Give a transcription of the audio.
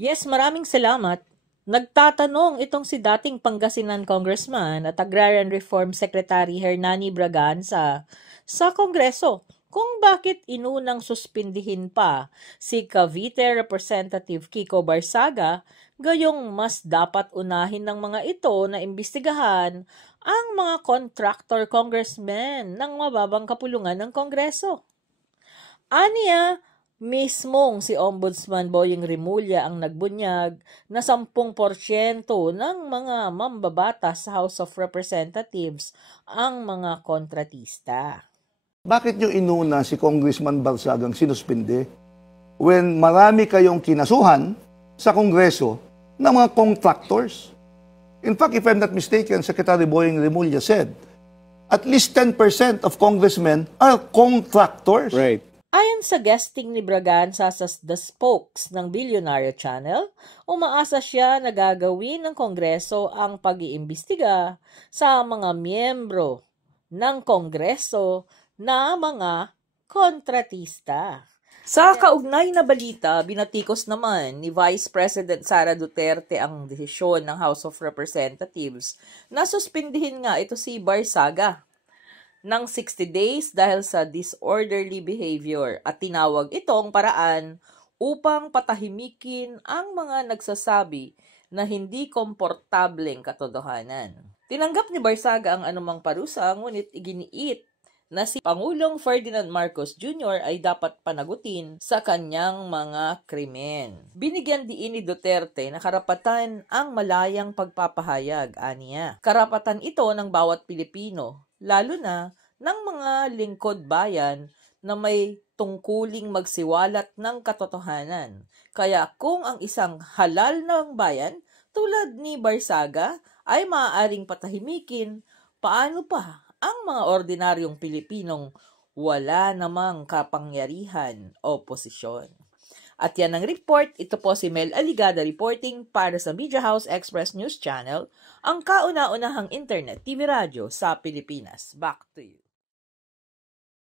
Yes, maraming salamat. Nagtatanong itong si dating Pangasinan Congressman at Agrarian Reform Secretary Hernani Braganza sa Kongreso kung bakit inunang suspindihin pa si Cavite Representative Kiko Barsaga, gayong mas dapat unahin ng mga ito na imbestigahan ang mga contractor congressmen ng mababang kapulungan ng Kongreso. Aniya, mismong si Ombudsman Boying Rimulya ang nagbunyag na 10% ng mga mambabatas sa House of Representatives ang mga kontratista. Bakit nyo inuna si Congressman Barsagang sinuspinde when marami kayong kinasuhan sa Kongreso ng mga contractors? In fact, if I'm not mistaken, Secretary Boying Rimulya said, at least 10% of congressmen are contractors. Right. Ayon sa guesting ni Braganza sa The Spokes ng Billionaire Channel, umaasa siya na gagawin ng Kongreso ang pag-iimbestiga sa mga miyembro ng Kongreso na mga kontratista. Sa kaugnay na balita, binatikos naman ni Vice President Sara Duterte ang desisyon ng House of Representatives na suspindihin nga ito si Barsaga ng 60 days dahil sa disorderly behavior at tinawag itong paraan upang patahimikin ang mga nagsasabi na hindi komportableng katotohanan. Tinanggap ni Barsaga ang anumang parusa, ngunit iginiit na si Pangulong Ferdinand Marcos Jr. ay dapat panagutin sa kanyang mga krimen. Binigyan diin ni Duterte na karapatan ang malayang pagpapahayag, aniya. Karapatan ito ng bawat Pilipino, lalo na ng mga lingkod bayan na may tungkuling magsiwalat ng katotohanan. Kaya kung ang isang halal ng bayan tulad ni Barsaga ay maaaring patahimikin, paano pa ang mga ordinaryong Pilipinong wala namang kapangyarihan o posisyon? At yan ang report. Ito po si Mel Aligada reporting para sa Media House Express News Channel, ang kauna-unahang internet TV radyo sa Pilipinas. Back to you.